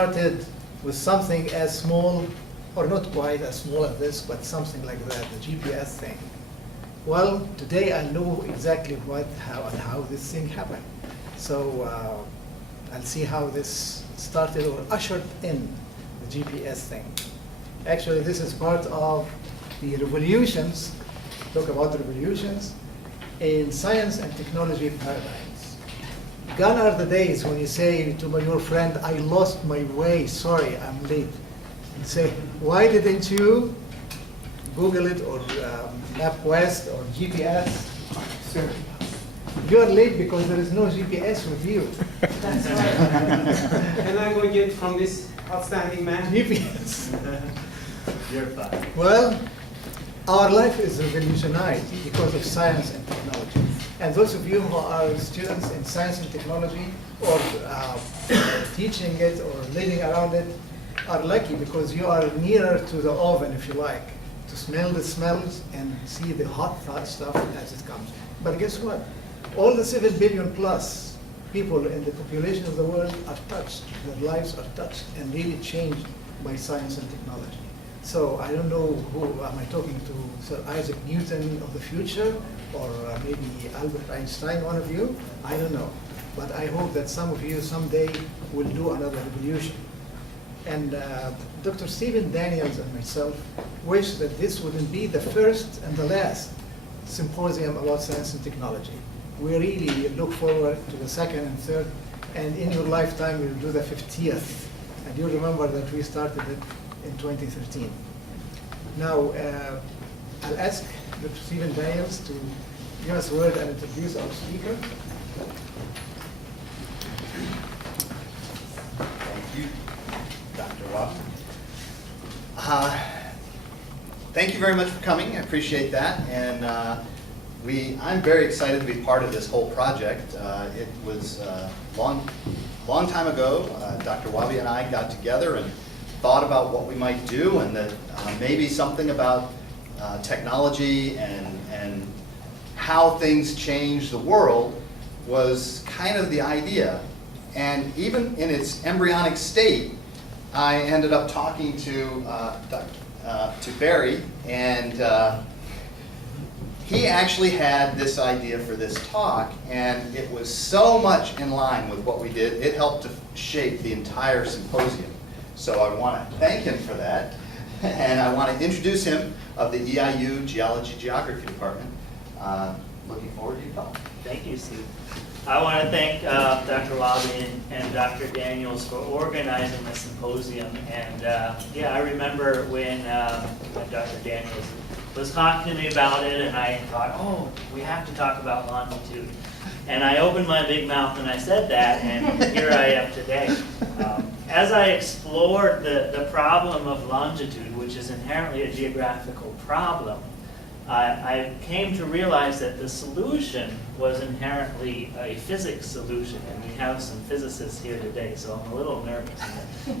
started with something as small, or not quite as small as this, but something like that, the GPS thing. Well, today I know exactly what, how, and how this thing happened. So I'll see how this started or ushered in the GPS thing. Actually, this is part of the revolutions, talk about revolutions, in science and technology paradigms. Gone are the days when you say to your friend, I lost my way, sorry, I'm late. You say, why didn't you Google it or MapQuest or GPS? Sir, you're late because there is no GPS with you. That's right. And I'm going to get from this outstanding man. GPS. You're fine. Well, our life is revolutionized because of science and technology. And those of you who are students in science and technology, or teaching it or living around it, are lucky because you are nearer to the oven, if you like, to smell the smells and see the hot stuff as it comes. But guess what? All the 7 billion plus people in the population of the world are touched. Their lives are touched and really changed by science and technology. So I don't know who am I talking to, Sir Isaac Newton of the future, or maybe Albert Einstein, one of you? I don't know. But I hope that some of you someday will do another revolution. And Dr. Stephen Daniels and myself wish that this wouldn't be the first and the last symposium about science and technology. We really look forward to the second and third, and in your lifetime we'll do the 50th. And you remember that we started it in 2013. Now, I'll ask Dr. Stephen Daniels to give us a word and introduce our speaker. Thank you, Dr. Watt. Thank you very much for coming. I appreciate that. And I'm very excited to be part of this whole project. It was long time ago. Dr. Wabi and I got together and thought about what we might do, and that maybe something about technology and how things change the world was kind of the idea. And even in its embryonic state, I ended up talking to Barry, and he actually had this idea for this talk, and it was so much in line with what we did, it helped to shape the entire symposium. So I want to thank him for that, and I want to introduce him of the EIU Geology Geography Department. Looking forward to your talk. Thank you, Steve. I want to thank Dr. Wabi and Dr. Daniels for organizing the symposium. And yeah, I remember when Dr. Daniels was talking to me about it, and I thought, oh, we have to talk about longitude. And I opened my big mouth and I said that, and here I am today. As I explored the problem of longitude, which is inherently a geographical problem, I came to realize that the solution was inherently a physics solution, and we have some physicists here today, so I'm a little nervous.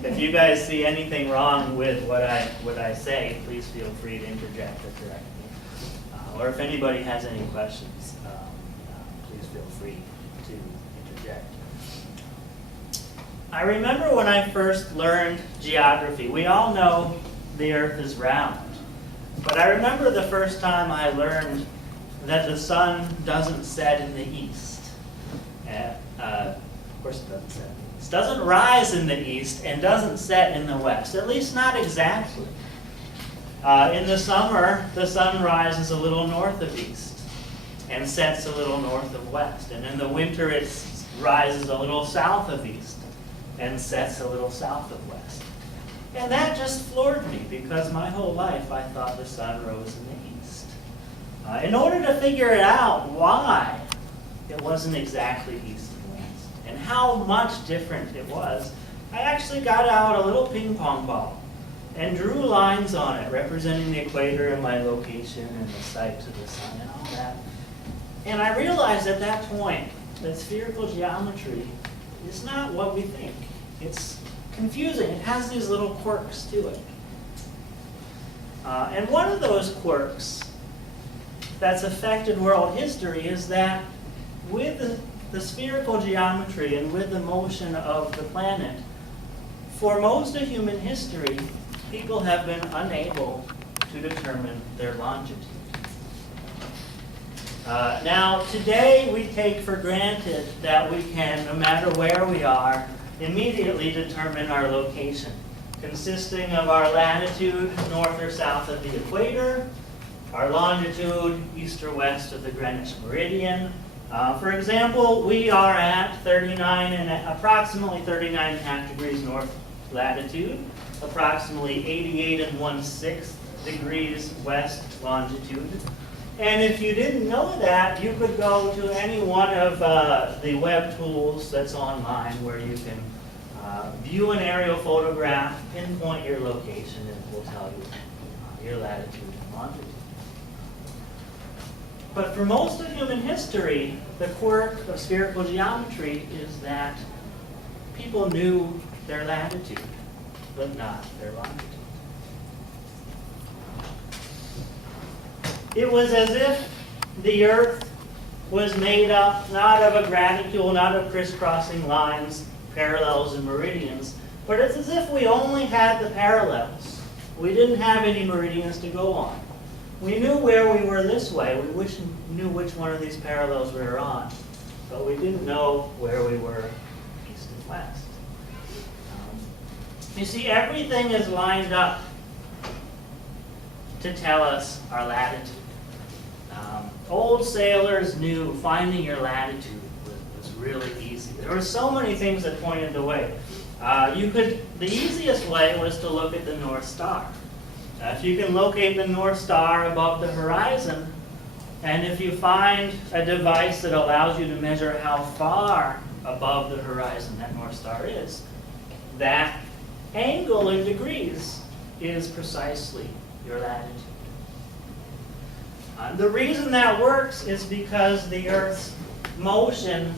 If you guys see anything wrong with what I say, please feel free to interject or correct me. Or if anybody has any questions, please feel free to interject. I remember when I first learned geography. We all know the Earth is round. But I remember the first time I learned that the sun doesn't set in the east. Of course it doesn't set in the east. Doesn't rise in the east and doesn't set in the west, at least not exactly. In the summer, the sun rises a little north of east and sets a little north of west. And in the winter, it rises a little south of east and sets a little south of west. And that just floored me, because my whole life I thought the sun rose in the east. In order to figure it out why it wasn't exactly east and west, and how much different it was, I actually got out a little ping pong ball and drew lines on it representing the equator and my location and the sight to the sun and all that. And I realized at that point that spherical geometry is not what we think. It's confusing. It has these little quirks to it. And one of those quirks that's affected world history is that with the spherical geometry and with the motion of the planet, for most of human history, people have been unable to determine their longitude. Now, today we take for granted that we can, no matter where we are, immediately determine our location, consisting of our latitude north or south of the equator, our longitude east or west of the Greenwich meridian. For example, we are at approximately 39.5 degrees north latitude, approximately 88 1/6 degrees west longitude. And if you didn't know that, you could go to any one of the web tools that's online where you can view an aerial photograph, pinpoint your location, and it will tell you your latitude and longitude. But for most of human history, the quirk of spherical geometry is that people knew their latitude, but not their longitude. It was as if the Earth was made up not of a graticule, not of crisscrossing lines, parallels, and meridians, but it's as if we only had the parallels. We didn't have any meridians to go on. We knew where we were this way. We knew which one of these parallels we were on, but we didn't know where we were east and west. You see, everything is lined up to tell us our latitude. Old sailors knew finding your latitude was really easy. There were so many things that pointed the way. The easiest way was to look at the North Star. If you can locate the North Star above the horizon, and if you find a device that allows you to measure how far above the horizon that North Star is, that angle in degrees is precisely your latitude. The reason that works is because the Earth's motion,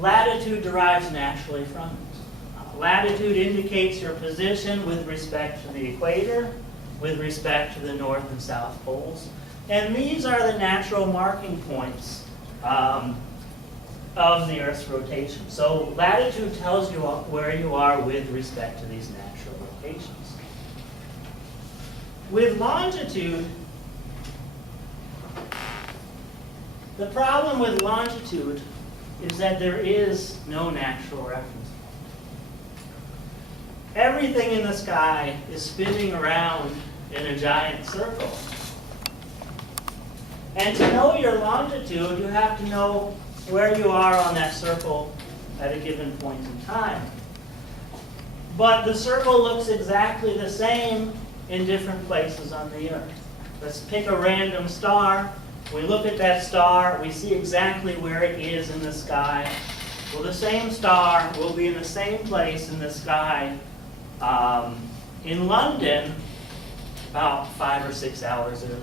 latitude derives naturally from it. Latitude indicates your position with respect to the equator, with respect to the north and south poles. And these are the natural marking points of the Earth's rotation. So latitude tells you where you are with respect to these natural locations. With longitude, the problem with longitude is that there is no natural reference point. Everything in the sky is spinning around in a giant circle. And to know your longitude, you have to know where you are on that circle at a given point in time. But the circle looks exactly the same in different places on the Earth. Let's pick a random star. We look at that star, we see exactly where it is in the sky. Well, the same star will be in the same place in the sky in London about 5 or 6 hours early.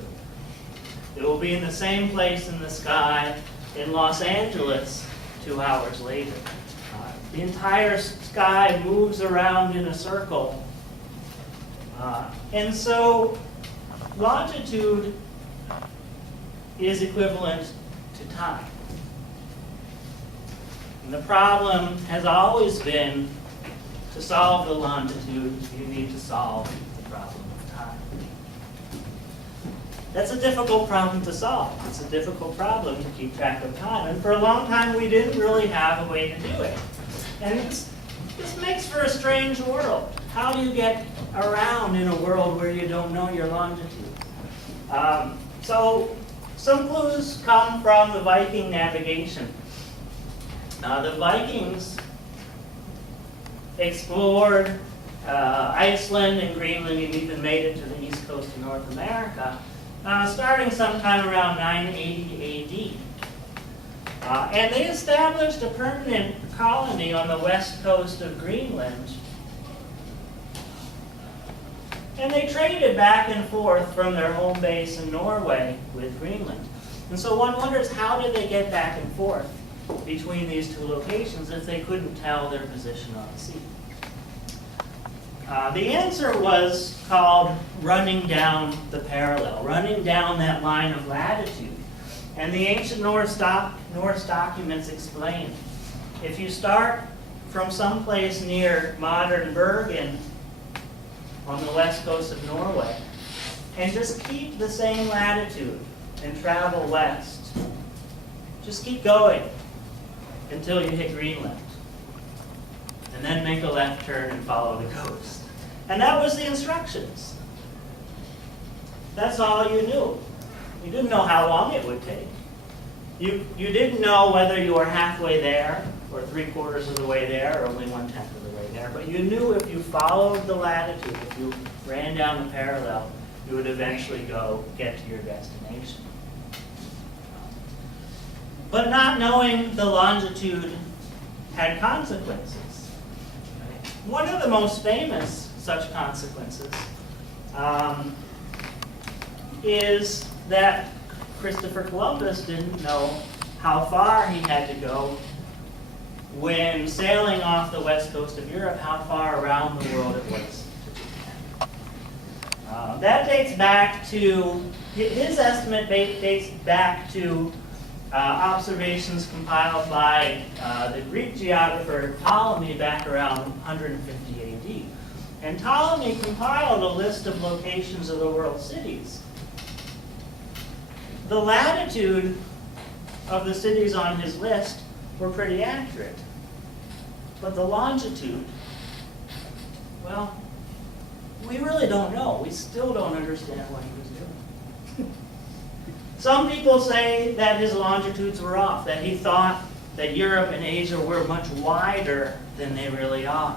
It will be in the same place in the sky in Los Angeles 2 hours later. The entire sky moves around in a circle. And so longitude is equivalent to time. And the problem has always been, to solve the longitude, you need to solve the problem of time. That's a difficult problem to solve. It's a difficult problem to keep track of time. And for a long time, we didn't really have a way to do it. And this makes for a strange world. How do you get around in a world where you don't know your longitude? So some clues come from the Viking Navigation. The Vikings explored Iceland and Greenland and even made it to the east coast of North America, starting sometime around 980 AD. And they established a permanent colony on the west coast of Greenland. And they traded back and forth from their home base in Norway with Greenland. And so one wonders, how did they get back and forth between these two locations if they couldn't tell their position on the sea? The answer was called running down the parallel, running down that line of latitude. And the ancient Norse documents explain, if you start from someplace near modern Bergen on the west coast of Norway and just keep the same latitude and travel west. Just keep going until you hit Greenland. And then make a left turn and follow the coast. And that was the instructions. That's all you knew. You didn't know how long it would take. You didn't know whether you were halfway there, or 3/4 of the way there, or only 1/10 of the way there. But you knew if you followed the latitude, if you ran down the parallel, you would eventually get to your destination. But not knowing the longitude had consequences. One of the most famous such consequences is that Christopher Columbus didn't know how far he had to go when sailing off the west coast of Europe, how far around the world it was to Japan. That dates back to, his estimate dates back to observations compiled by the Greek geographer Ptolemy back around 150 AD. And Ptolemy compiled a list of locations of the world's cities. The latitude of the cities on his list were pretty accurate. But the longitude, well, we really don't know. We still don't understand what he was doing. Some people say that his longitudes were off, that he thought that Europe and Asia were much wider than they really are.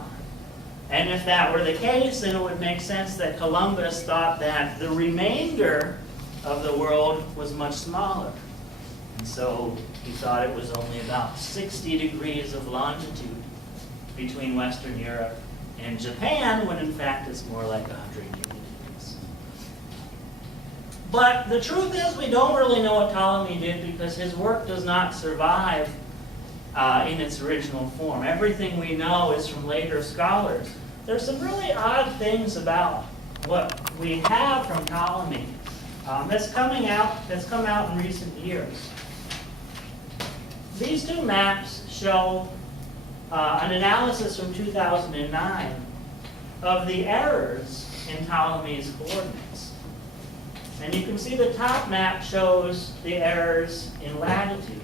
And if that were the case, then it would make sense that Columbus thought that the remainder of the world was much smaller. And so he thought it was only about 60 degrees of longitude between Western Europe and Japan, when in fact it's more like 180 degrees. But the truth is, we don't really know what Ptolemy did because his work does not survive in its original form. Everything we know is from later scholars. There's some really odd things about what we have from Ptolemy that's come out in recent years. These two maps show an analysis from 2009 of the errors in Ptolemy's coordinates. And you can see the top map shows the errors in latitude,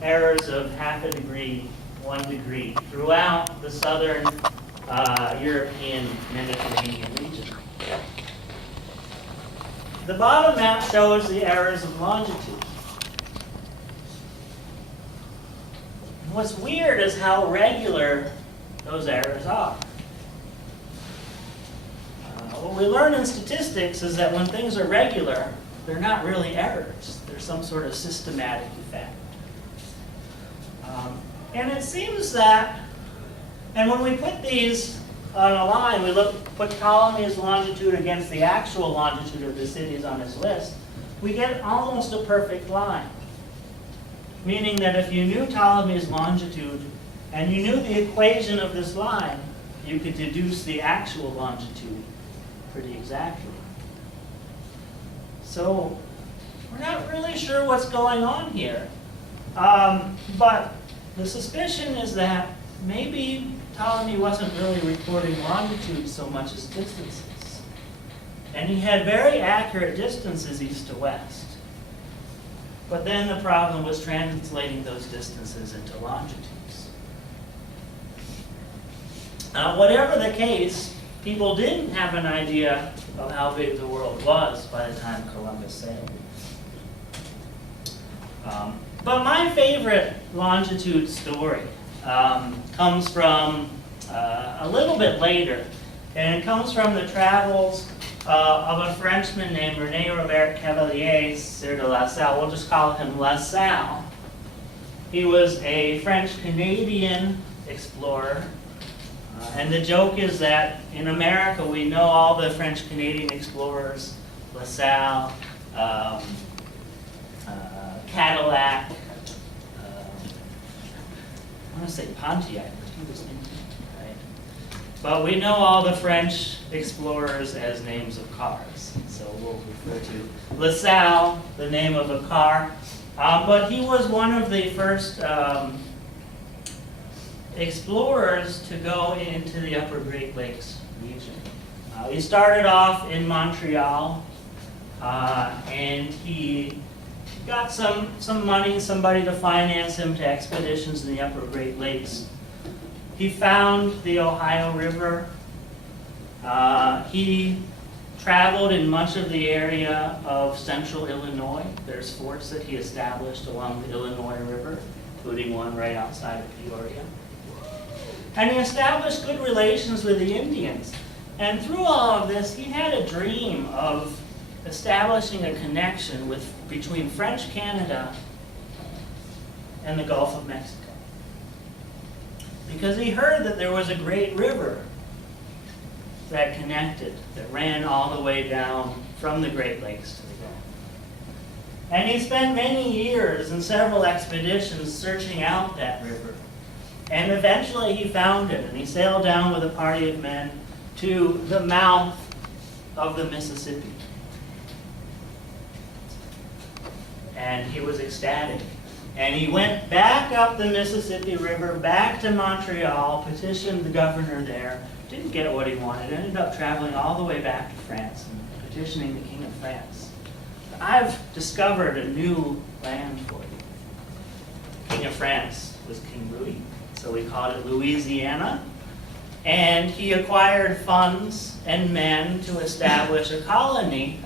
errors of 1/2 degree, 1 degree, throughout the southern European Mediterranean region. The bottom map shows the errors of longitude. What's weird is how regular those errors are. What we learn in statistics is that when things are regular, they're not really errors. They're some sort of systematic effect. And it seems that, and when we put these on a line, we put Ptolemy's longitude against the actual longitude of the cities on his list, we get almost a perfect line. Meaning that if you knew Ptolemy's longitude and you knew the equation of this line, you could deduce the actual longitude pretty exactly. So we're not really sure what's going on here. But the suspicion is that maybe Ptolemy wasn't really recording longitude so much as distances. And he had very accurate distances east to west. But then the problem was translating those distances into longitudes. Whatever the case, people didn't have an idea of how big the world was by the time Columbus sailed. But my favorite longitude story comes from a little bit later, and it comes from the travels of a Frenchman named René Robert Cavelier Sieur de La Salle. We'll just call him La Salle. He was a French-Canadian explorer. And the joke is that in America we know all the French-Canadian explorers, La Salle, Cadillac, I want to say Pontiac, but he was Indian, right? But we know all the French explorers as names of cars. So we'll refer to La Salle, the name of a car. But he was one of the first explorers to go into the upper Great Lakes region. He started off in Montreal, and he got some money, somebody to finance him to expeditions in the upper Great Lakes. He found the Ohio River. He traveled in much of the area of central Illinois. There's forts that he established along the Illinois River, including one right outside of Peoria. And he established good relations with the Indians. And through all of this, he had a dream of establishing a connection between French Canada and the Gulf of Mexico. Because he heard that there was a great river that connected, that ran all the way down from the Great Lakes to the Gulf. And he spent many years and several expeditions searching out that river. And eventually he found it, and he sailed down with a party of men to the mouth of the Mississippi. And he was ecstatic. And he went back up the Mississippi River, back to Montreal, petitioned the governor there, didn't get what he wanted, ended up traveling all the way back to France and petitioning the King of France. I've discovered a new land for you. King of France was King Louis, so we called it Louisiana. And he acquired funds and men to establish a colony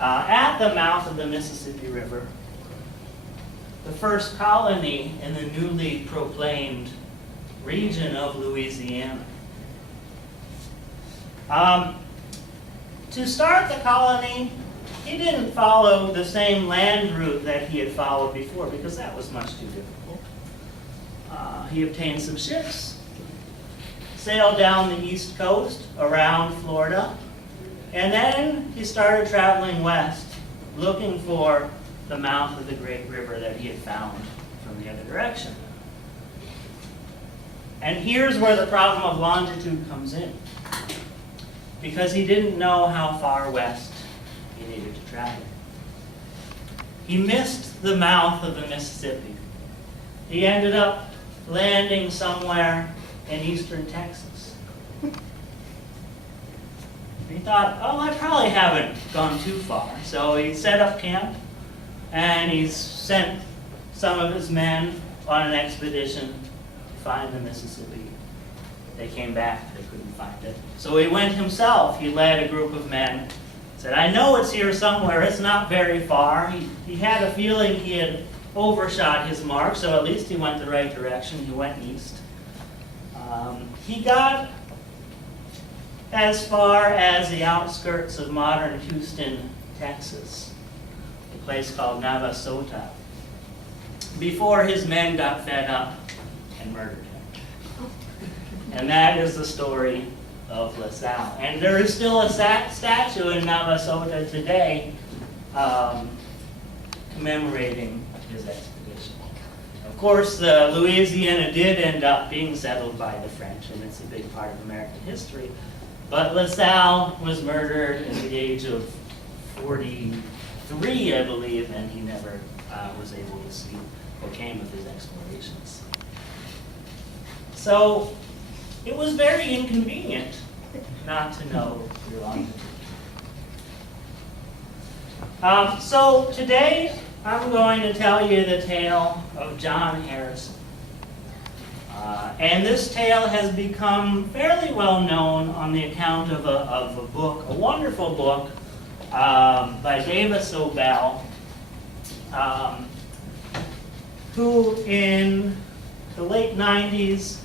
at the mouth of the Mississippi River. The first colony in the newly proclaimed region of Louisiana. To start the colony, he didn't follow the same land route that he had followed before, because that was much too difficult. He obtained some ships, sailed down the east coast around Florida, and then he started traveling west, looking for the mouth of the great river that he had found from the other direction. And here's where the problem of longitude comes in, because he didn't know how far west he needed to travel. He missed the mouth of the Mississippi. He ended up landing somewhere in eastern Texas. He thought, oh, I probably haven't gone too far. So he set up camp, and he sent some of his men on an expedition to find the Mississippi. They came back, they couldn't find it. So he went himself. He led a group of men, said, I know it's here somewhere, it's not very far. He had a feeling he had overshot his mark, so at least he went the right direction. He went east. He got as far as the outskirts of modern Houston, Texas, a place called Navasota, before his men got fed up and murdered him. And that is the story of La Salle. And there is still a statue in Navasota today commemorating his expedition. Of course, Louisiana did end up being settled by the French, and it's a big part of American history. But La Salle was murdered at the age of 43, I believe, and he never was able to see what came of his explorations. So it was very inconvenient not to know your longitude. So today I'm going to tell you the tale of John Harrison. And this tale has become fairly well known on the account of a book, a wonderful book by Davis Sobel, who in the late 90s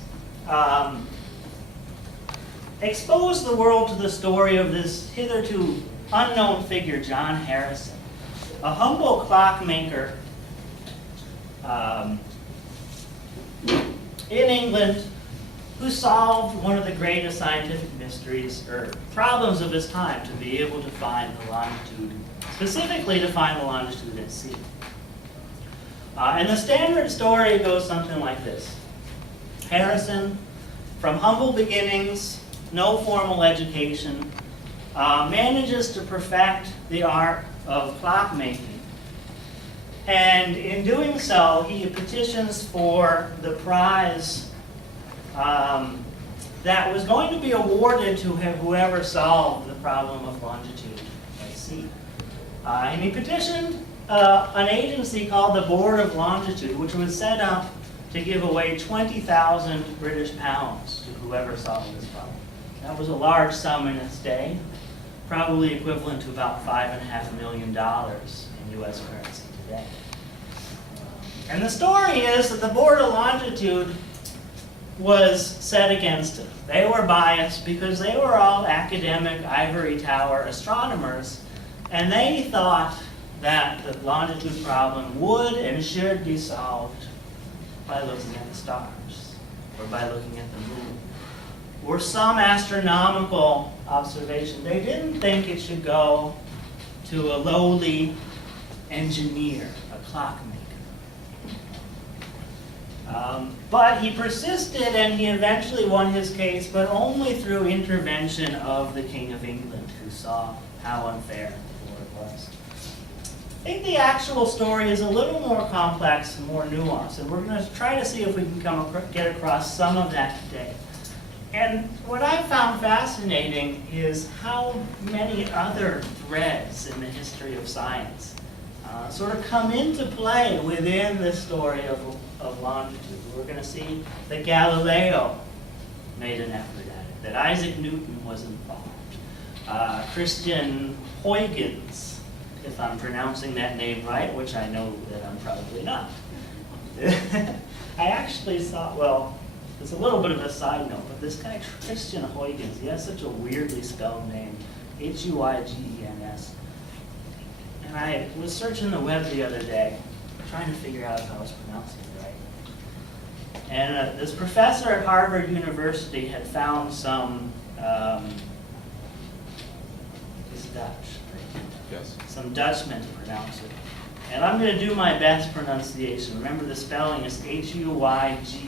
exposed the world to the story of this hitherto unknown figure, John Harrison, a humble clockmaker in England who solved one of the greatest scientific mysteries or problems of his time, to be able to find the longitude, specifically to find the longitude at sea. And the standard story goes something like this. Harrison, from humble beginnings, no formal education, manages to perfect the art of clockmaking. And in doing so, he petitions for the prize that was going to be awarded to whoever solved the problem of longitude at sea. And he petitioned an agency called the Board of Longitude, which was set up to give away 20,000 British pounds to whoever solved this problem. That was a large sum in its day, probably equivalent to about $5.5 million in US currency today. And the story is that the Board of Longitude was set against it. They were biased because they were all academic ivory tower astronomers, and they thought that the longitude problem would and should be solved by looking at the stars or by looking at the moon or some astronomical observation. They didn't think it should go to a lowly engineer, a clockmaker. But he persisted, and he eventually won his case, but only through intervention of the King of England, who saw how unfair the board was. I think the actual story is a little more complex and more nuanced, and we're going to try to see if we can get across some of that today. And what I found fascinating is how many other threads in the history of science sort of come into play within this story of longitude. We're going to see that Galileo made an effort at it, that Isaac Newton was involved, Christian Huygens, if I'm pronouncing that name right, which I know that I'm probably not. I actually saw, well, it's a little bit of a side note, but this guy, Christian Huygens, he has such a weirdly spelled name, Huygens. And I was searching the web the other day, trying to figure out if I was pronouncing it right. And this professor at Harvard University had found some, it's Dutch, right? Yes. Some Dutchmen to pronounce it. And I'm going to do my best pronunciation. Remember, the spelling is Huygens.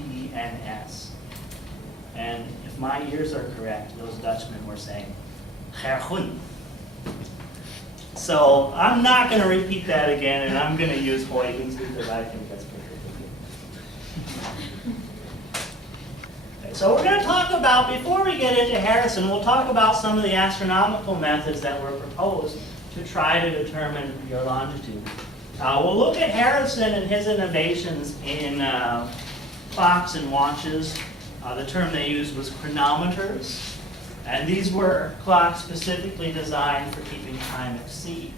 And if my ears are correct, those Dutchmen were saying, Gerhun. So I'm not going to repeat that again, and I'm going to use Huygens because I think that's perfectly good. So we're going to talk about, before we get into Harrison, we'll talk about some of the astronomical methods that were proposed to try to determine your longitude. We'll look at Harrison and his innovations in clocks and watches. The term they used was chronometers. And these were clocks specifically designed for keeping time at sea.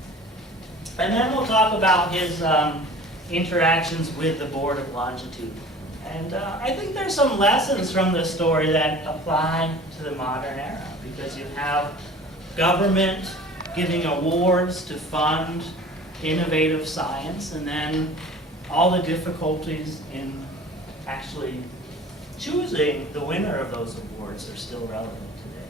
And then we'll talk about his interactions with the Board of Longitude. And I think there's some lessons from this story that apply to the modern era, because you have government giving awards to fund innovative science, and then all the difficulties in actually choosing the winner of those awards are still relevant today.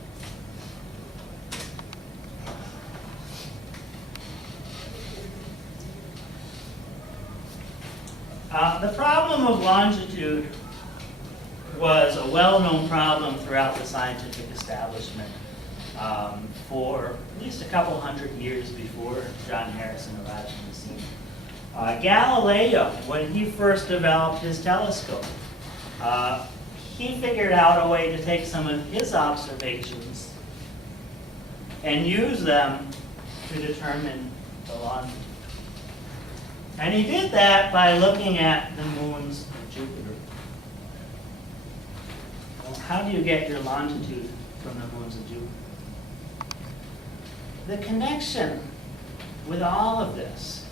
The problem of longitude was a well-known problem throughout the scientific establishment for at least a couple hundred years before John Harrison arrived on the scene. Galileo, when he first developed his telescope, he figured out a way to take some of his observations and use them to determine the longitude. And he did that by looking at the moons of Jupiter. Well, how do you get your longitude from the moons of Jupiter? The connection with all of this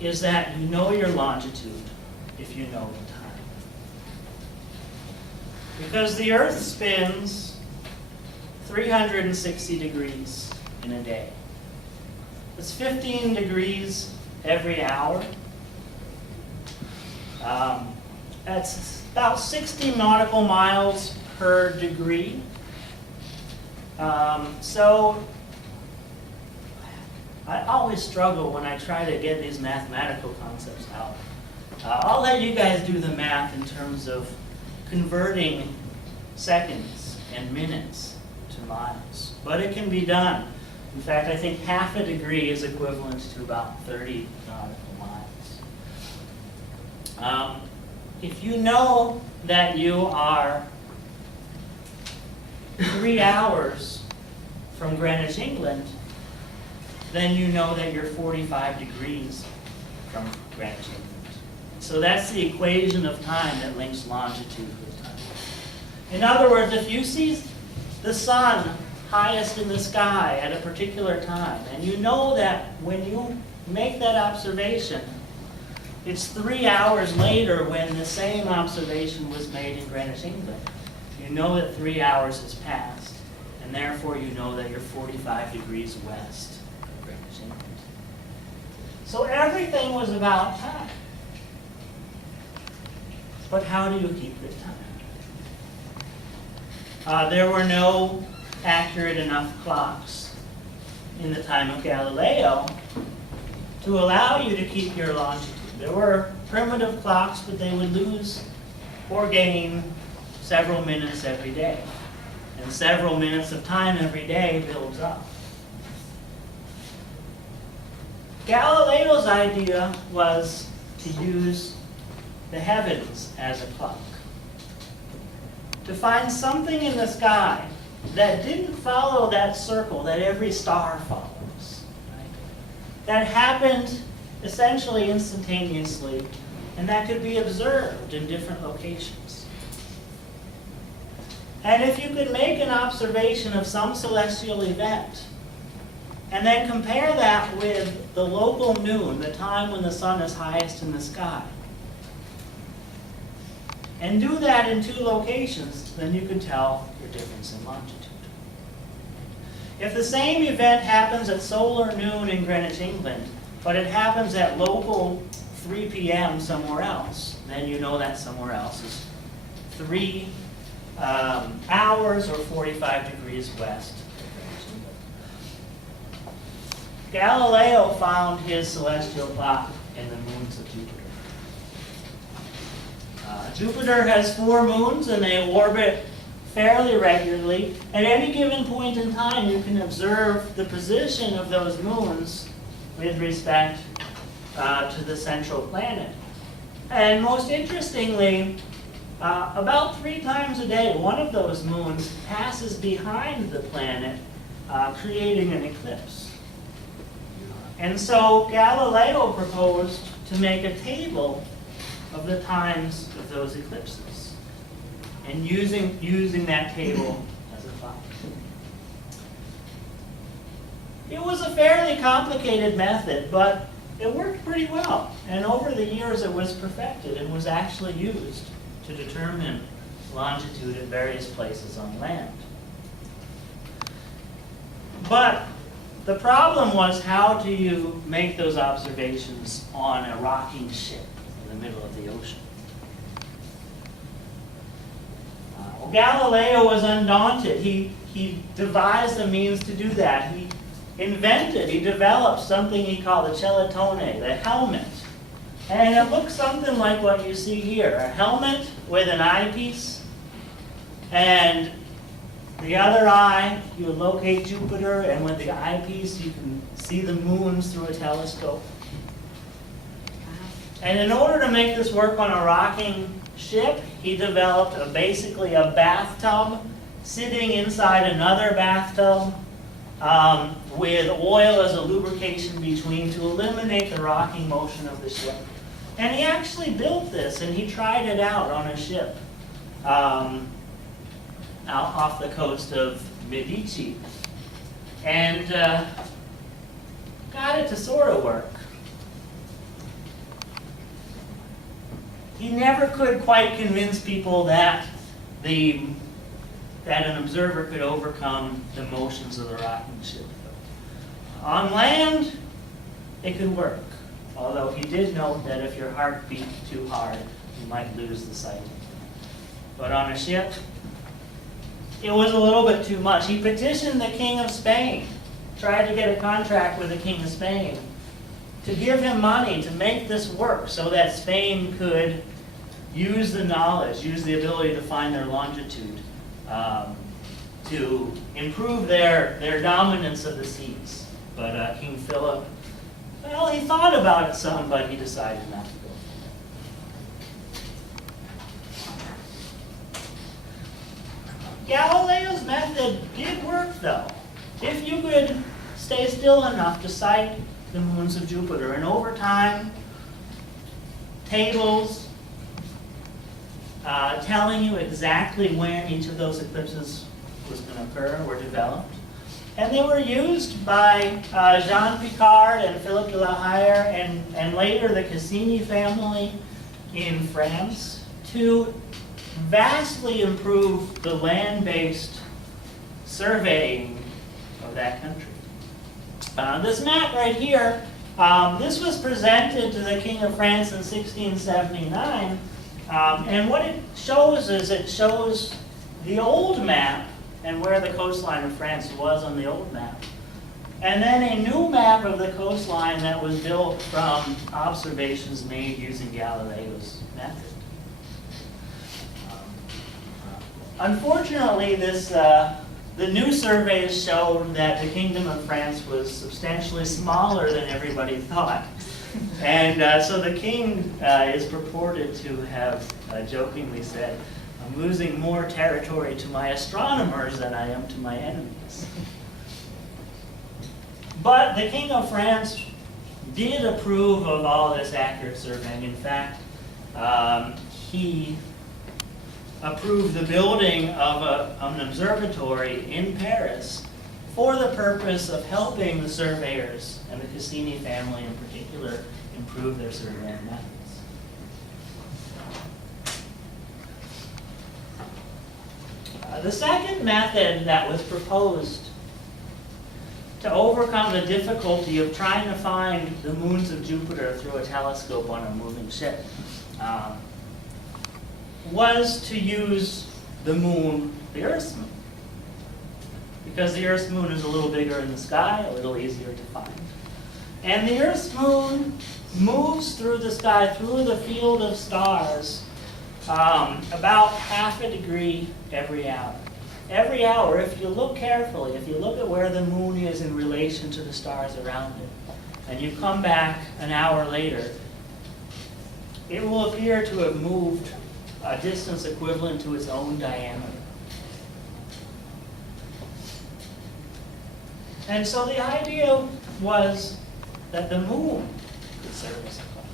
is that you know your longitude if you know the time. Because the Earth spins 360 degrees in a day. It's 15 degrees every hour. That's about 60 nautical miles per degree. So I always struggle when I try to get these mathematical concepts out. I'll let you guys do the math in terms of converting seconds and minutes to miles. But it can be done. In fact, I think half a degree is equivalent to about 30 nautical miles. if you know that you are 3 hours from Greenwich, England, then you know that you're 45 degrees from Greenwich, England. So that's the equation of time that links longitude with time. In other words, if you see the sun highest in the sky at a particular time, and you know that when you make that observation, it's 3 hours later when the same observation was made in Greenwich, England, you know that 3 hours has passed, and therefore you know that you're 45 degrees west of Greenwich, England. So everything was about time. But how do you keep good time? There were no accurate enough clocks in the time of Galileo to allow you to keep your longitude. There were primitive clocks, but they would lose or gain several minutes every day. And several minutes of time every day builds up. Galileo's idea was to use the heavens as a clock. To find something in the sky that didn't follow that circle that every star follows. Right? That happened essentially instantaneously, and that could be observed in different locations. And if you could make an observation of some celestial event, and then compare that with the local noon, the time when the sun is highest in the sky, and do that in 2 locations, then you can tell your difference in longitude. If the same event happens at solar noon in Greenwich, England, but it happens at local 3 p.m. somewhere else, then you know that somewhere else is 3 hours or 45 degrees west of Greenwich, England. Galileo found his celestial clock in the moons of Jupiter. Jupiter has 4 moons, and they orbit fairly regularly. At any given point in time, you can observe the position of those moons with respect to the central planet. And most interestingly, about 3 times a day, one of those moons passes behind the planet, creating an eclipse. And so Galileo proposed to make a table of the times of those eclipses, and using that table as a clock. It was a fairly complicated method, but it worked pretty well. And over the years it was perfected and was actually used to determine longitude at various places on land. But the problem was, how do you make those observations on a rocking ship in the middle of the ocean? Well, Galileo was undaunted. He devised a means to do that. He developed something he called the celatone, the helmet. And it looks something like what you see here, a helmet with an eyepiece, and the other eye, you would locate Jupiter, and with the eyepiece you can see the moons through a telescope. And in order to make this work on a rocking ship, he developed basically a bathtub sitting inside another bathtub with oil as a lubrication between to eliminate the rocking motion of the ship. And he actually built this, and he tried it out on a ship out off the coast of Medici, and got it to sort of work. He never could quite convince people that an observer could overcome the motions of the rocking ship. On land, it could work, although he did note that if your heart beat too hard, you might lose the sight. But on a ship, it was a little bit too much. He petitioned the King of Spain, tried to get a contract with the King of Spain to give him money to make this work so that Spain could use the knowledge, use the ability to find their longitude to improve their dominance of the seas. But King Philip, well, he thought about it some, but he decided not to go. Galileo's method did work though. If you could stay still enough to sight the moons of Jupiter, and over time, tables telling you exactly when each of those eclipses was going to occur were developed. And they were used by Jean Picard and Philippe de la Hire and later the Cassini family in France to vastly improve the land-based surveying of that country. This map right here, this was presented to the King of France in 1679, and what it shows is it shows the old map and where the coastline of France was on the old map. And then a new map of the coastline that was built from observations made using Galileo's method. Unfortunately, the new surveys showed that the Kingdom of France was substantially smaller than everybody thought. And so the king is purported to have jokingly said, "I'm losing more territory to my astronomers than I am to my enemies." But the King of France did approve of all this accurate surveying. In fact, he approved the building of an observatory in Paris for the purpose of helping the surveyors and the Cassini family in particular improve their surveying methods. The second method that was proposed to overcome the difficulty of trying to find the moons of Jupiter through a telescope on a moving ship was to use the moon, the Earth's moon. Because the Earth's moon is a little bigger in the sky, a little easier to find. And the Earth's moon moves through the sky, through the field of stars, about half a degree every hour. Every hour, if you look carefully, if you look at where the moon is in relation to the stars around it, and you come back an hour later, it will appear to have moved a distance equivalent to its own diameter. And so the idea was that the moon could serve as a clock.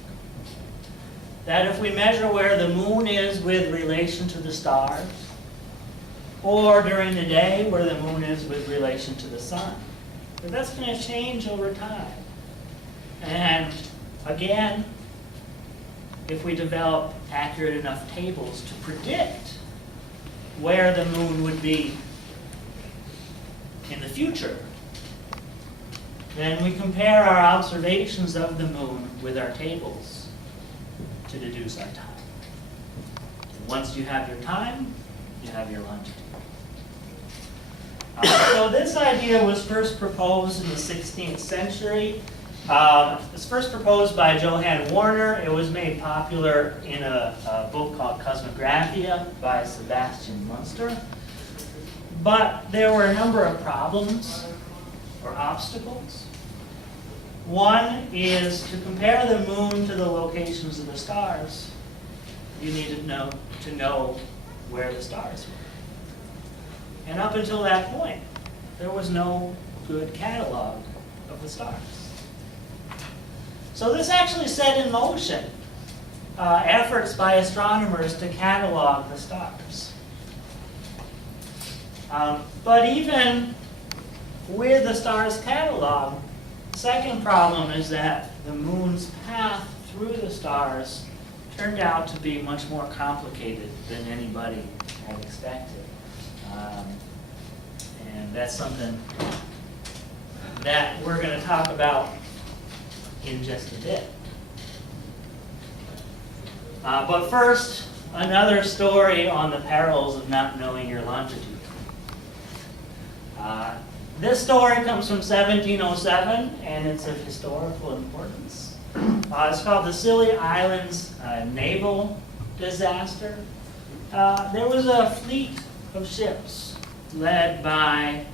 That if we measure where the moon is with relation to the stars, or during the day where the moon is with relation to the sun, that's going to change over time. And again, if we develop accurate enough tables to predict where the moon would be in the future, then we compare our observations of the moon with our tables to deduce our time. And once you have your time, you have your longitude. So this idea was first proposed in the 16th century. It was first proposed by Johann Werner. It was made popular in a book called Cosmographia by Sebastian Munster. But there were a number of problems or obstacles. One is to compare the moon to the locations of the stars, you needed to know where the stars were. And up until that point, there was no good catalog of the stars. So this actually set in motion efforts by astronomers to catalog the stars. But even with the stars cataloged, the second problem is that the moon's path through the stars turned out to be much more complicated than anybody had expected. And that's something that we're going to talk about in just a bit. But first, another story on the perils of not knowing your longitude. This story comes from 1707, and it's of historical importance. It's called the Scilly Islands Naval Disaster. There was a fleet of ships led by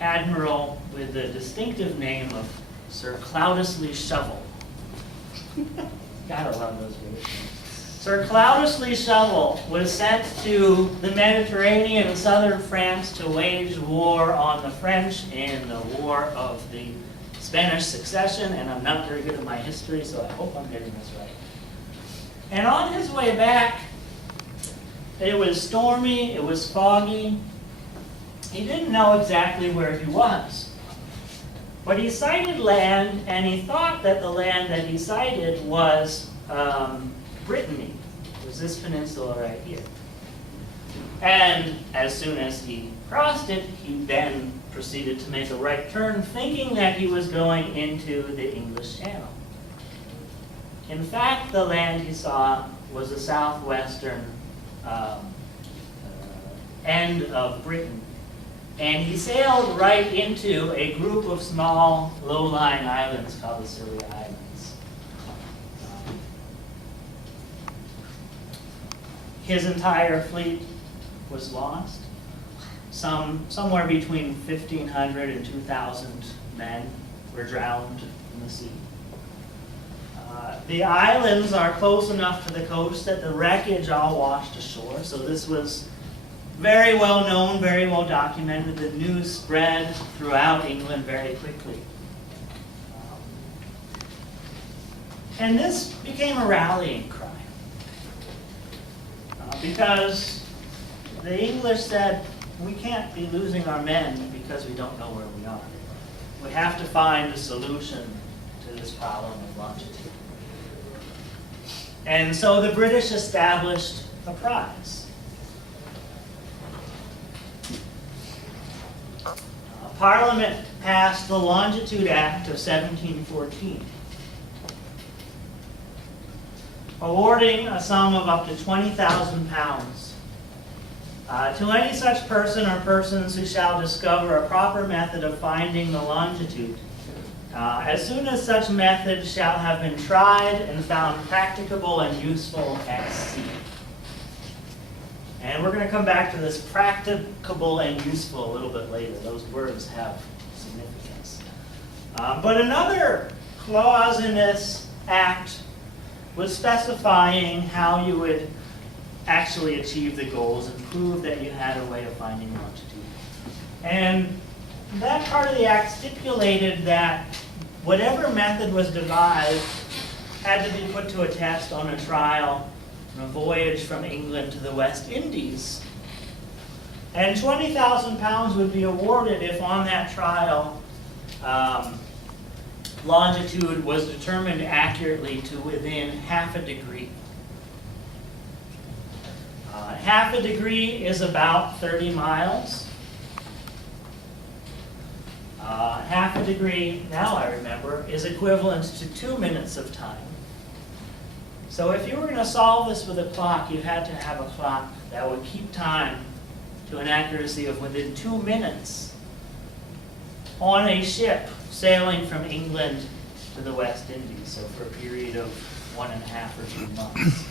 Admiral with the distinctive name of Sir Cloudesley Shovel. Gotta love those weird names. Sir Cloudesley Shovel was sent to the Mediterranean in southern France to wage war on the French in the War of the Spanish Succession, and I'm not very good at my history, so I hope I'm getting this right. And on his way back, it was stormy, it was foggy. He didn't know exactly where he was. But he sighted land, and he thought that the land that he sighted was Brittany. It was this peninsula right here. And as soon as he crossed it, he then proceeded to make a right turn, thinking that he was going into the English Channel. In fact, the land he saw was the southwestern end of Britain. And he sailed right into a group of small, low-lying islands called the Scilly Islands. His entire fleet was lost. Somewhere between 1,500 and 2,000 men were drowned in the sea. The islands are close enough to the coast that the wreckage all washed ashore, so this was very well known, very well documented. The news spread throughout England very quickly. And this became a rallying cry. Because the English said, we can't be losing our men because we don't know where we are. We have to find a solution to this problem of longitude. And so the British established a prize. Parliament passed the Longitude Act of 1714, awarding a sum of up to £20,000 to any such person or persons who shall discover a proper method of finding the longitude, as soon as such method shall have been tried and found practicable and useful at sea. And we're going to come back to this practicable and useful a little bit later. Those words have significance. But another clause in this act was specifying how you would actually achieve the goals and prove that you had a way of finding longitude. And that part of the act stipulated that whatever method was devised had to be put to a test on a trial on a voyage from England to the West Indies. And £20,000 would be awarded if on that trial longitude was determined accurately to within half a degree. Half a degree is about 30 miles. Half a degree, now I remember, is equivalent to 2 minutes of time. So if you were going to solve this with a clock, you had to have a clock that would keep time to an accuracy of within 2 minutes on a ship sailing from England to the West Indies, so for a period of 1.5 or 2 months.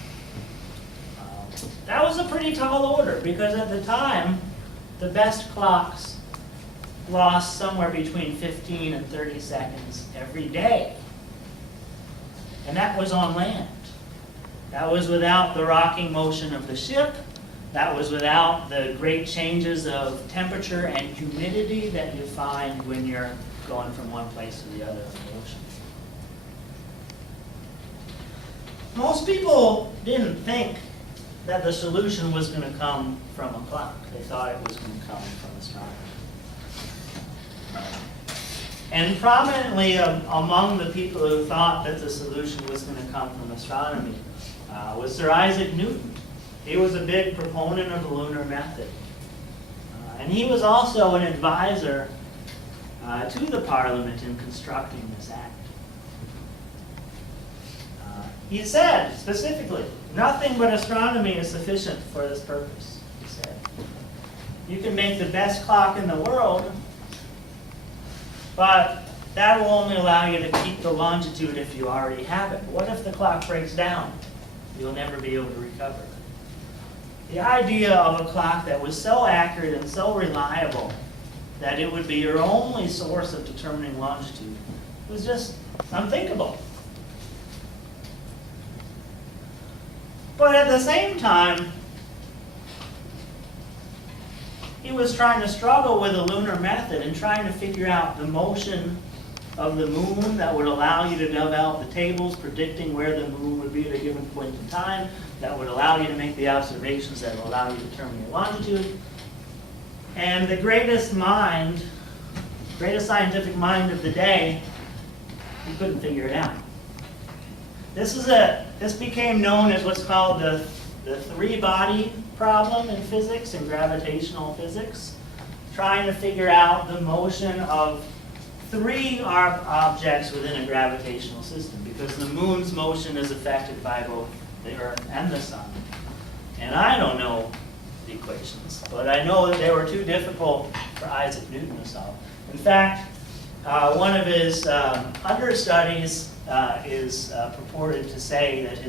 That was a pretty tall order, because at the time, the best clocks lost somewhere between 15 and 30 seconds every day. And that was on land. That was without the rocking motion of the ship. That was without the great changes of temperature and humidity that you find when you're going from one place to the other in the ocean. Most people didn't think that the solution was going to come from a clock. They thought it was going to come from astronomy. And prominently among the people who thought that the solution was going to come from astronomy was Sir Isaac Newton. He was a big proponent of the lunar method. And he was also an advisor to the Parliament in constructing this act. He said, specifically, nothing but astronomy is sufficient for this purpose, he said. You can make the best clock in the world, but that will only allow you to keep the longitude if you already have it. What if the clock breaks down? You'll never be able to recover. The idea of a clock that was so accurate and so reliable that it would be your only source of determining longitude was just unthinkable. But at the same time, he was trying to struggle with the lunar method and trying to figure out the motion of the moon that would allow you to develop the tables predicting where the moon would be at a given point in time, that would allow you to make the observations that will allow you to determine your longitude. And the greatest scientific mind of the day, he couldn't figure it out. This became known as what's called the three-body problem in physics and gravitational physics, trying to figure out the motion of three objects within a gravitational system, because the moon's motion is affected by both the Earth and the sun. And I don't know the equations, but I know that they were too difficult for Isaac Newton to solve. In fact, one of his understudies is purported to say that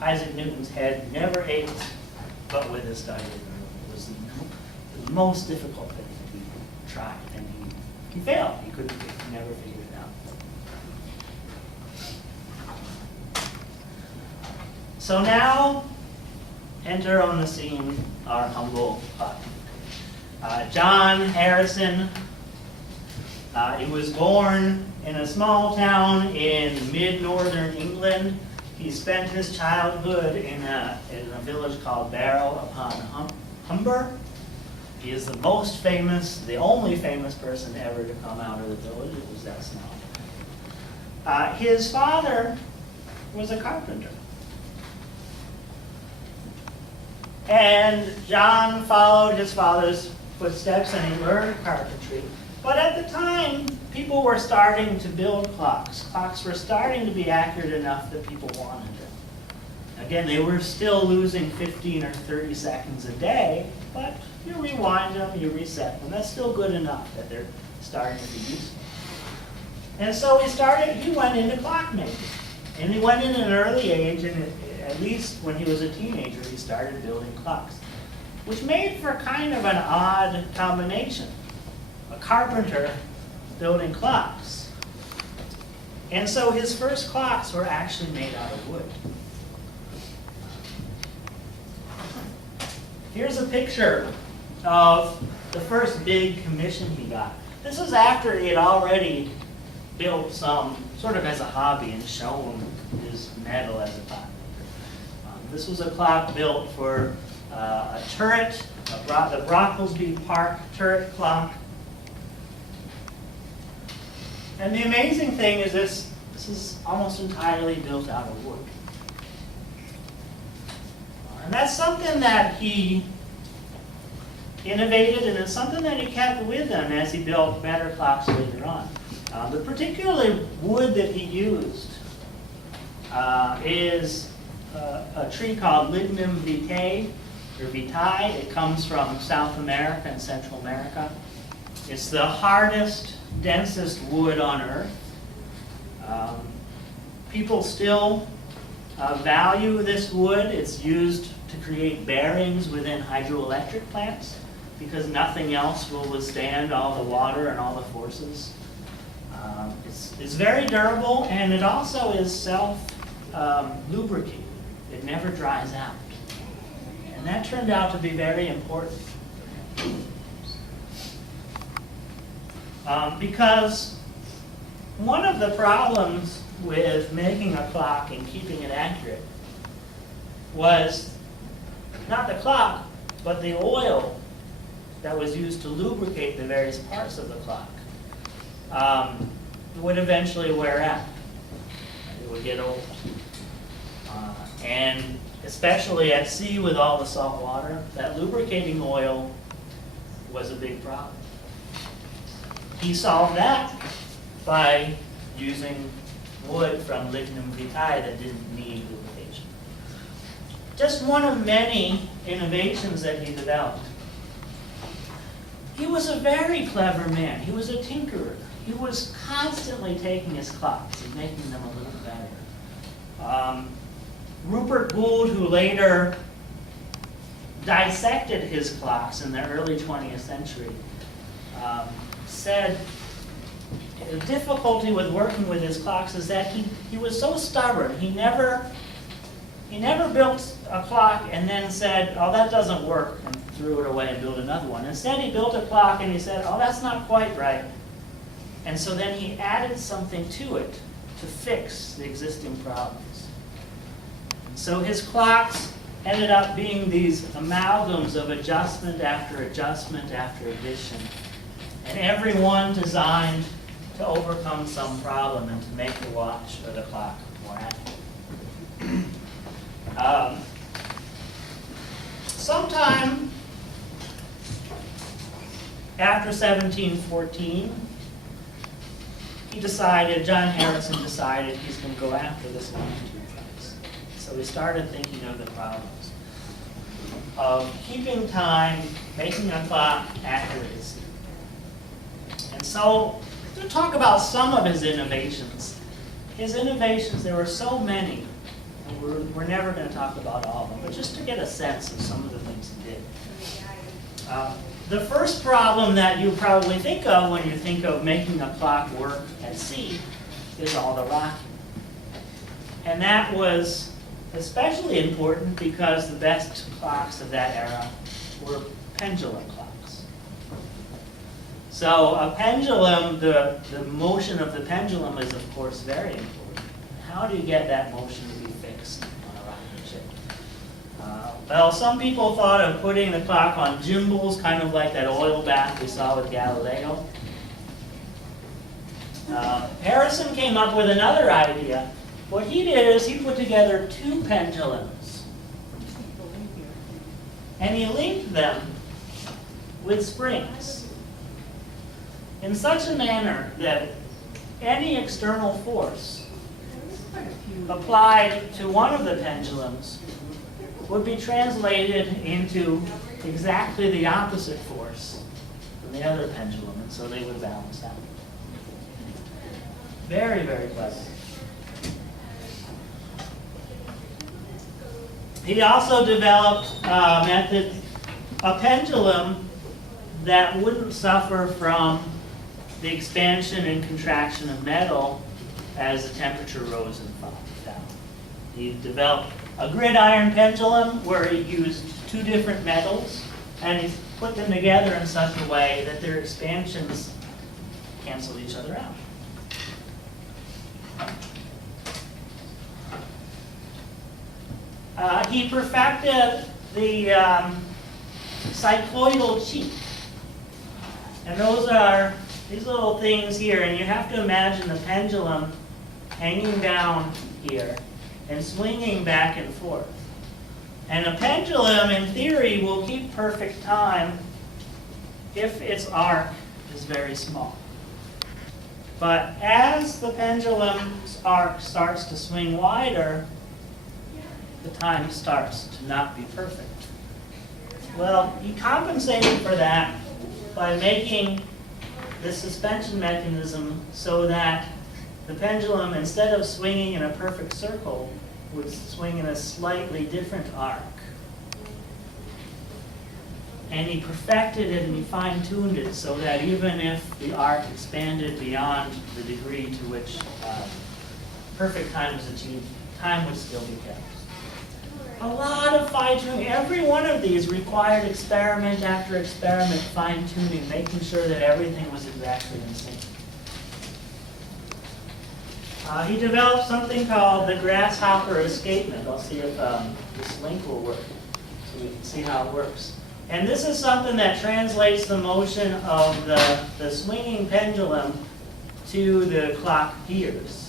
Isaac Newton's head never ached, but with his study of the moon. It was the most difficult thing that he tried, and he failed. He never figured it out. So now, enter on the scene our humble John Harrison. He was born in a small town in mid-northern England. He spent his childhood in a village called Barrow upon Humber. He is the only famous person ever to come out of the village. It was that small. His father was a carpenter. And John followed his father's footsteps and he learned carpentry. But at the time, people were starting to build clocks. Clocks were starting to be accurate enough that people wanted them. Again, they were still losing 15 or 30 seconds a day, but you rewind them, you reset them. That's still good enough that they're starting to be useful. And so he went into clockmaking. And he went in at an early age, and at least when he was a teenager, he started building clocks, which made for kind of an odd combination. A carpenter building clocks. And so his first clocks were actually made out of wood. Here's a picture of the first big commission he got. This was after he had already built some, sort of as a hobby, and shown his mettle as a clockmaker. This was a clock built for a turret, the Brocklesby Park turret clock. And the amazing thing is this is almost entirely built out of wood. And that's something that he innovated, and it's something that he kept with him as he built better clocks later on. The particular wood that he used is a tree called Lignum vitae, or vitae. It comes from South America and Central America. It's the hardest, densest wood on Earth. People still value this wood. It's used to create bearings within hydroelectric plants because nothing else will withstand all the water and all the forces. It's very durable, and it also is self-lubricating. It never dries out. And that turned out to be very important. Because one of the problems with making a clock and keeping it accurate was not the clock, but the oil that was used to lubricate the various parts of the clock would eventually wear out. It would get old. And especially at sea with all the salt water, that lubricating oil was a big problem. He solved that by using wood from Lignum vitae that didn't need lubrication. Just one of many innovations that he developed. He was a very clever man. He was a tinkerer. He was constantly taking his clocks and making them a little better. Rupert Gould, who later dissected his clocks in the early 20th century, said the difficulty with working with his clocks is that he was so stubborn. He never never built a clock and then said, oh, that doesn't work, and threw it away and built another one. Instead, he built a clock and he said, oh, that's not quite right. And so then he added something to it to fix the existing problems. So his clocks ended up being these amalgams of adjustment after adjustment after addition, and every one designed to overcome some problem and to make the watch or the clock more accurate. Sometime after 1714, John Harrison decided he's going to go after this longitude prize. So he started thinking of the problems of keeping time, making a clock accuracy. And so, to talk about some of his innovations, there were so many, and we're never going to talk about all of them, but just to get a sense of some of the things he did. The first problem that you probably think of when you think of making a clock work at sea is all the rocking. And that was especially important because the best clocks of that era were pendulum clocks. So a pendulum, the motion of the pendulum is of course very important. How do you get that motion to be fixed on a rocking ship? Well, some people thought of putting the clock on gimbals, kind of like that oil bath we saw with Galileo. Harrison came up with another idea. What he did is he put together two pendulums, and he linked them with springs in such a manner that any external force applied to one of the pendulums would be translated into exactly the opposite force from the other pendulum, and so they would balance out. Very, very clever. He also developed a method, a pendulum that wouldn't suffer from the expansion and contraction of metal as the temperature rose and fell down. He developed a gridiron pendulum where he used two different metals and he put them together in such a way that their expansions cancel each other out. He perfected the cycloidal cheek. And those are these little things here, and you have to imagine the pendulum hanging down here and swinging back and forth. And a pendulum, in theory, will keep perfect time if its arc is very small. But as the pendulum's arc starts to swing wider, the time starts to not be perfect. Well, he compensated for that by making the suspension mechanism so that the pendulum, instead of swinging in a perfect circle, would swing in a slightly different arc. And he perfected it and he fine-tuned it so that even if the arc expanded beyond the degree to which perfect time was achieved, time would still be kept. A lot of fine-tuning. Every one of these required experiment after experiment fine-tuning, making sure that everything was exactly in sync. He developed something called the Grasshopper Escapement. I'll see if this link will work so we can see how it works. And this is something that translates the motion of the swinging pendulum to the clock gears.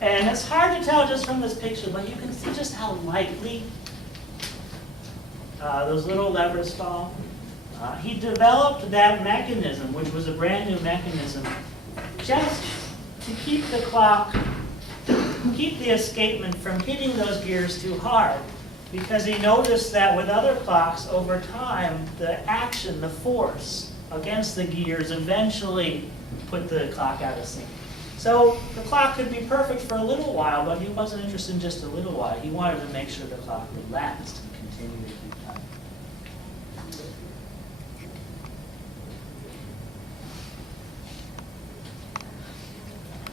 And it's hard to tell just from this picture, but you can see just how lightly those little levers fall. He developed that mechanism, which was a brand new mechanism, just to keep the clock, keep the escapement from hitting those gears too hard. Because he noticed that with other clocks, over time, the action, the force against the gears eventually put the clock out of sync. So the clock could be perfect for a little while, but he wasn't interested in just a little while. He wanted to make sure the clock would last and continue to keep time.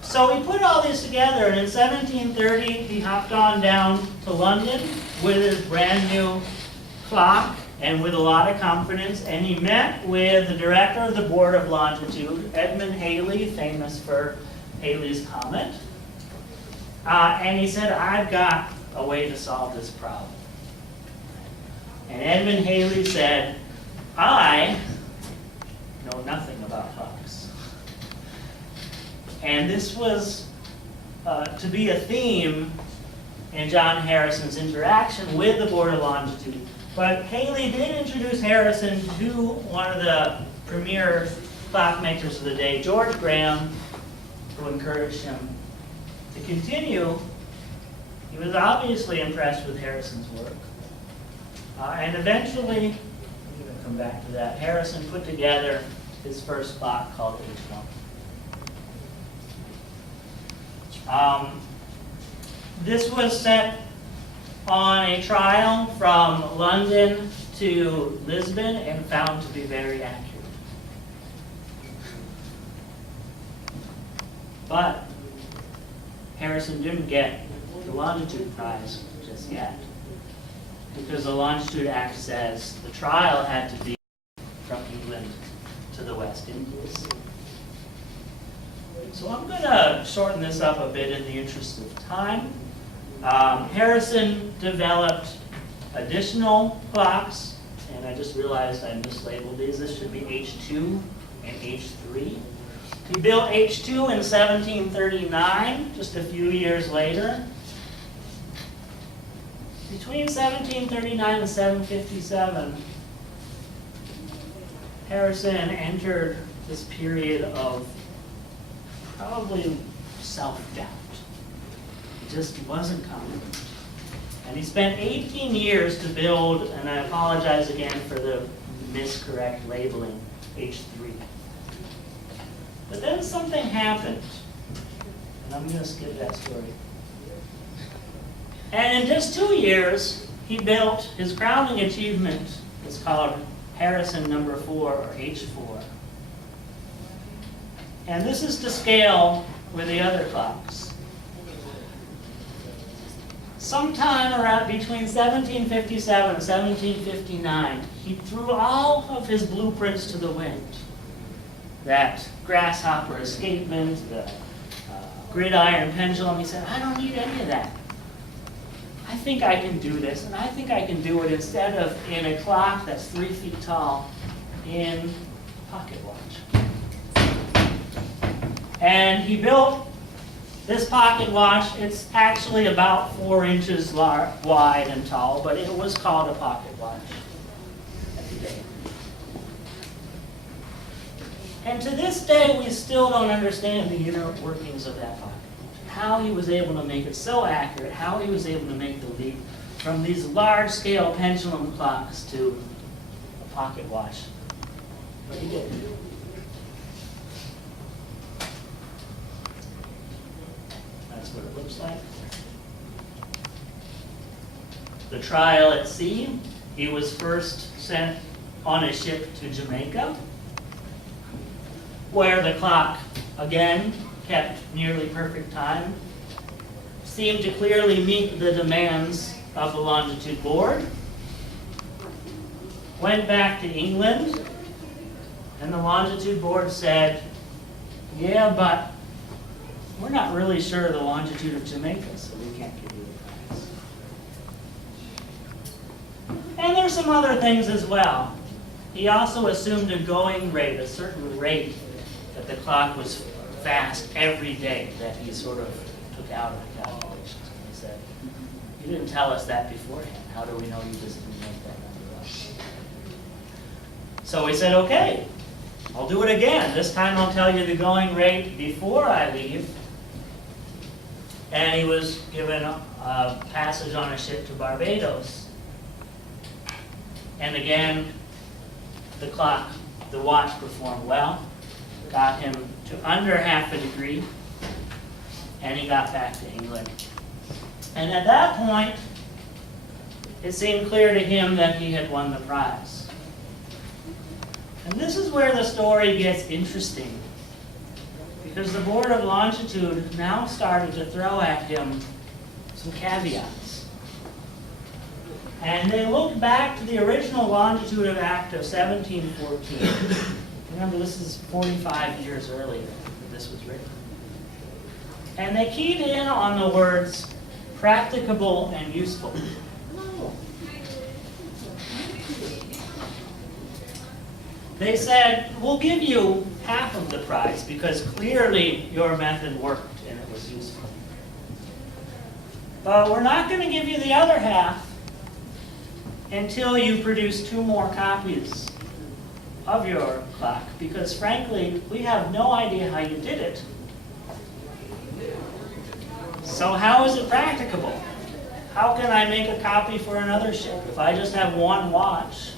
So he put all these together, and in 1730, he hopped on down to London with his brand new clock and with a lot of confidence, and he met with the director of the Board of Longitude, Edmund Halley, famous for Halley's Comet. And he said, I've got a way to solve this problem. And Edmund Halley said, I know nothing about clocks. And this was to be a theme in John Harrison's interaction with the Board of Longitude. But Halley did introduce Harrison to one of the premier clockmakers of the day, George Graham, who encouraged him to continue. He was obviously impressed with Harrison's work. And eventually, I'm going to come back to that, Harrison put together his first clock called H1. This was set on a trial from London to Lisbon and found to be very accurate. But Harrison didn't get the Longitude Prize just yet, because the Longitude Act says the trial had to be from England to the West Indies. So I'm going to shorten this up a bit in the interest of time. Harrison developed additional clocks, and I just realized I mislabeled these. This should be H2 and H3. He built H2 in 1739, just a few years later. Between 1739 and 757, Harrison entered this period of probably self-doubt. He just wasn't confident. And he spent 18 years to build, and I apologize again for the miscorrect labeling, H3. But then something happened, and I'm going to skip that story. And in just 2 years, he built his crowning achievement. It's called Harrison number 4, or H4. And this is to scale with the other clocks. Sometime around between 1757 and 1759, he threw all of his blueprints to the wind. That Grasshopper Escapement, the gridiron pendulum, he said, I don't need any of that. I think I can do this, and I think I can do it instead of in a clock that's 3 feet tall in a pocket watch. And he built this pocket watch. It's actually about 4 inches wide and tall, but it was called a pocket watch at the day. And to this day, we still don't understand the inner workings of that pocket watch. How he was able to make it so accurate, how he was able to make the leap from these large-scale pendulum clocks to a pocket watch. But he did. That's what it looks like. The trial at sea, he was first sent on a ship to Jamaica, where the clock, again, kept nearly perfect time, seemed to clearly meet the demands of the Longitude Board, went back to England, and the Longitude Board said, yeah, but we're not really sure of the longitude of Jamaica, so we can't give you the prize. And there's some other things as well. He also assumed a going rate, a certain rate that the clock was fast every day, that he sort of took out of the calculations. And he said, you didn't tell us that beforehand. How do we know you just didn't make that number up? So we said, okay, I'll do it again. This time I'll tell you the going rate before I leave. And he was given a passage on a ship to Barbados. And again, the watch performed well, got him to under half a degree, and he got back to England. And at that point, it seemed clear to him that he had won the prize. And this is where the story gets interesting, because the Board of Longitude now started to throw at him some caveats. And they looked back to the original Longitude Act of 1714. Remember, this is 45 years earlier that this was written. And they keyed in on the words practicable and useful. They said, we'll give you half of the prize because clearly your method worked and it was useful. But we're not going to give you the other half until you produce 2 more copies of your clock, because frankly, we have no idea how you did it. So how is it practicable? How can I make a copy for another ship? If I just have one watch,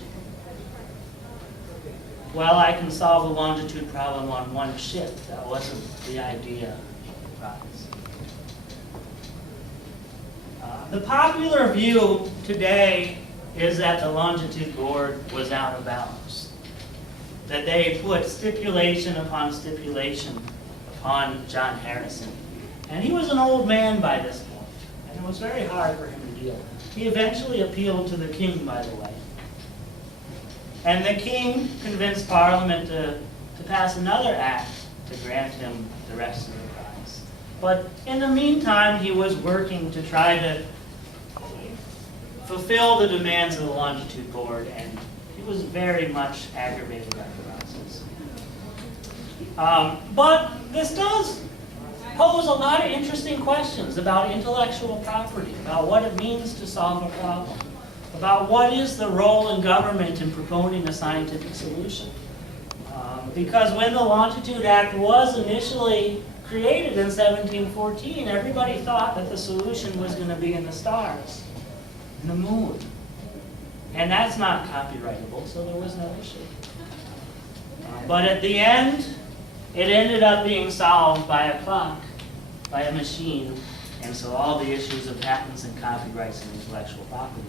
well, I can solve the longitude problem on one ship. That wasn't the idea of the prize. The popular view today is that the Longitude Board was out of bounds. That they put stipulation upon stipulation upon John Harrison. And he was an old man by this point, and it was very hard for him to deal with. He eventually appealed to the king, by the way. And the king convinced Parliament to pass another act to grant him the rest of the prize. But in the meantime, he was working to try to fulfill the demands of the Longitude Board, and he was very much aggravated by the process. But this does pose a lot of interesting questions about intellectual property, about what it means to solve a problem, about what is the role in government in promoting a scientific solution. Because when the Longitude Act was initially created in 1714, everybody thought that the solution was going to be in the stars, in the moon. And that's not copyrightable, so there was no issue. But at the end, it ended up being solved by a clock, by a machine, and so all the issues of patents and copyrights and intellectual property.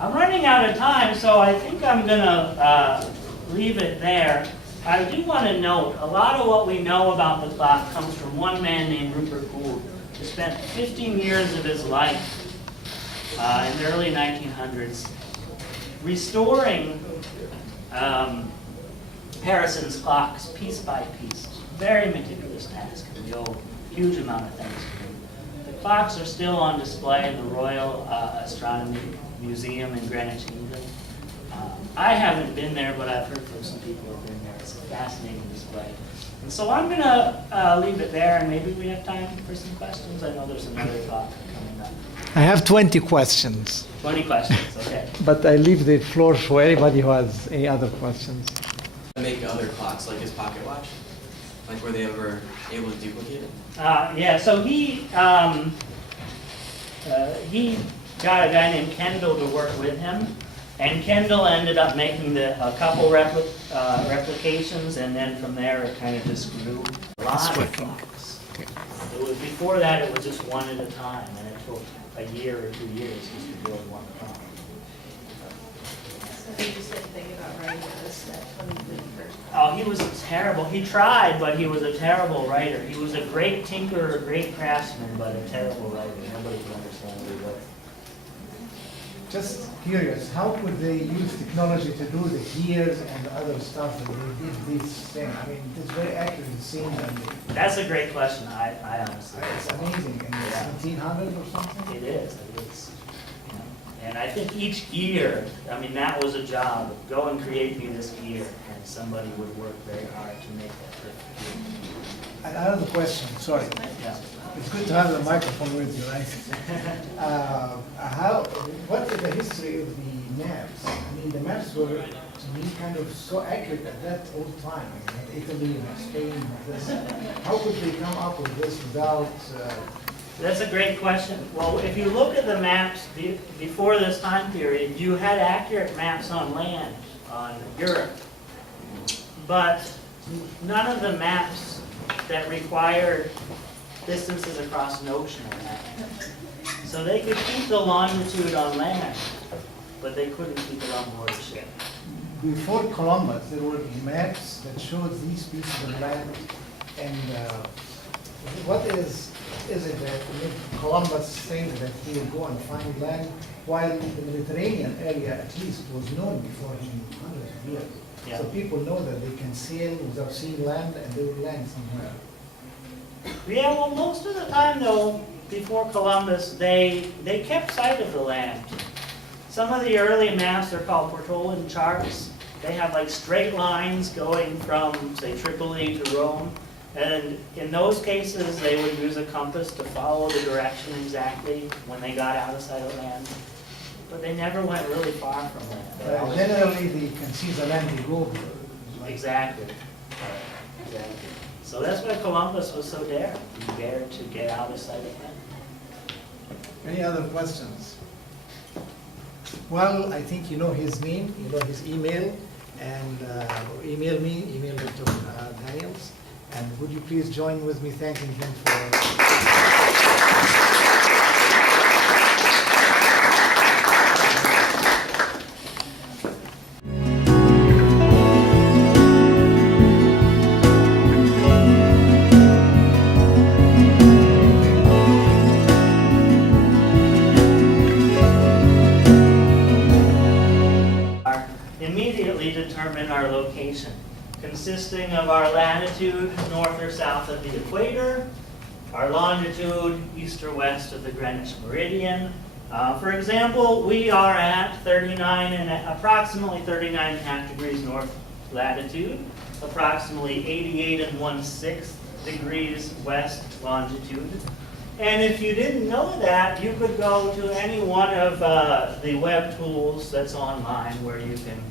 I'm running out of time, so I think I'm going to leave it there. I do want to note, a lot of what we know about the clock comes from one man named Rupert Gould, who spent 15 years of his life in the early 1900s restoring Harrison's clocks piece by piece. Very meticulous task, and we owe a huge amount of thanks to him. The clocks are still on display in the Royal Astronomy Museum in Greenwich, England. I haven't been there, but I've heard from some people who have been there. It's a fascinating display. And so I'm going to leave it there, and maybe we have time for some questions. I know there's another talk coming up. I have 20 questions. 20 questions, okay. But I leave the floor for anybody who has any other questions. Make other clocks like his pocket watch? Like, were they ever able to duplicate it? Yeah, so he got a guy named Kendall to work with him, and Kendall ended up making a couple replications, and then from there it kind of just grew. A lot of clocks. Before that, it was just one at a time, and it took a year or 2 years just to build one clock. So he just didn't think about writing this when he first. Oh, he was terrible. He tried, but he was a terrible writer. He was a great tinker, a great craftsman, but a terrible writer. Nobody could understand what he wrote. Just curious, how could they use technology to do the gears and the other stuff that they did this thing? I mean, it's very accurate, it seems, and That's a great question. I honestly. it's amazing. In the 1700s or something? It is. You know. And I think each gear, I mean, that was a job. Go and create me this gear, and somebody would work very hard to make that perfect gear. And another question, sorry. Yeah. It's good to have the microphone with you, right? What is the history of the maps? I mean, the maps were, to me, kind of so accurate at that old time. I mean, Italy and Spain and this. How could they come up with this without... That's a great question. Well, if you look at the maps before this time period, you had accurate maps on land, on Europe. But none of the maps that required distances across an ocean or that. So they could keep the longitude on land, but they couldn't keep it on board a ship. Before Columbus, there were maps that showed these pieces of land And what is it that Columbus thinks that he will go and find land, while the Mediterranean area at least was known before him hundreds of years. Yeah. So people know that they can sail without seeing land and they will land somewhere. Yeah, well, most of the time though, before Columbus, they kept sight of the land. Some of the early maps are called Portolan charts. They have like straight lines going from, say, Tripoli to Rome. And in those cases, they would use a compass to follow the direction exactly when they got out of sight of land. But they never went really far from land. They always- Generally, they can see the land they go. Exactly. Exactly. So that's why Columbus was so daring. He dared to get out of sight of land. Any other questions? Well, I think you know his name, you know his email, and email me, email Dr. Daniels. And would you please join with me thanking him for... Immediately determine our location, consisting of our latitude north or south of the equator, our longitude east or west of the Greenwich meridian. For example, we are at approximately 39.5 degrees north latitude, approximately 88 1/6 degrees west longitude. And if you didn't know that, you could go to any one of the web tools that's online where you can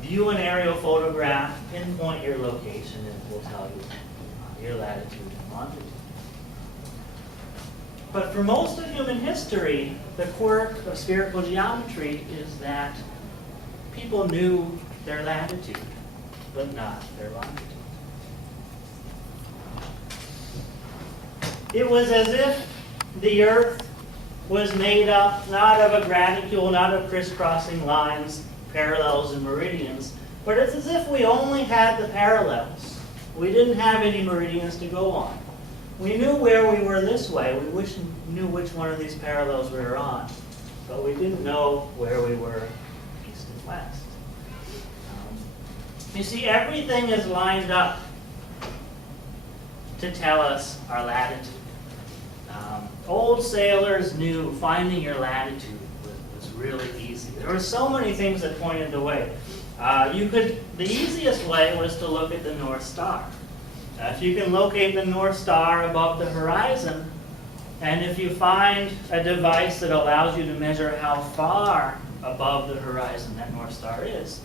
view an aerial photograph, pinpoint your location, and it will tell you your latitude and longitude. But for most of human history, the quirk of spherical geometry is that people knew their latitude, but not their longitude. It was as if the Earth was made up not of a graticule, not of crisscrossing lines, parallels, and meridians, but it's as if we only had the parallels. We didn't have any meridians to go on. We knew where we were this way. We knew which one of these parallels we were on, but we didn't know where we were east and west. You see, everything is lined up to tell us our latitude. Old sailors knew finding your latitude was really easy. There were so many things that pointed the way. The easiest way was to look at the North Star. If you can locate the North Star above the horizon, and if you find a device that allows you to measure how far above the horizon that North Star is,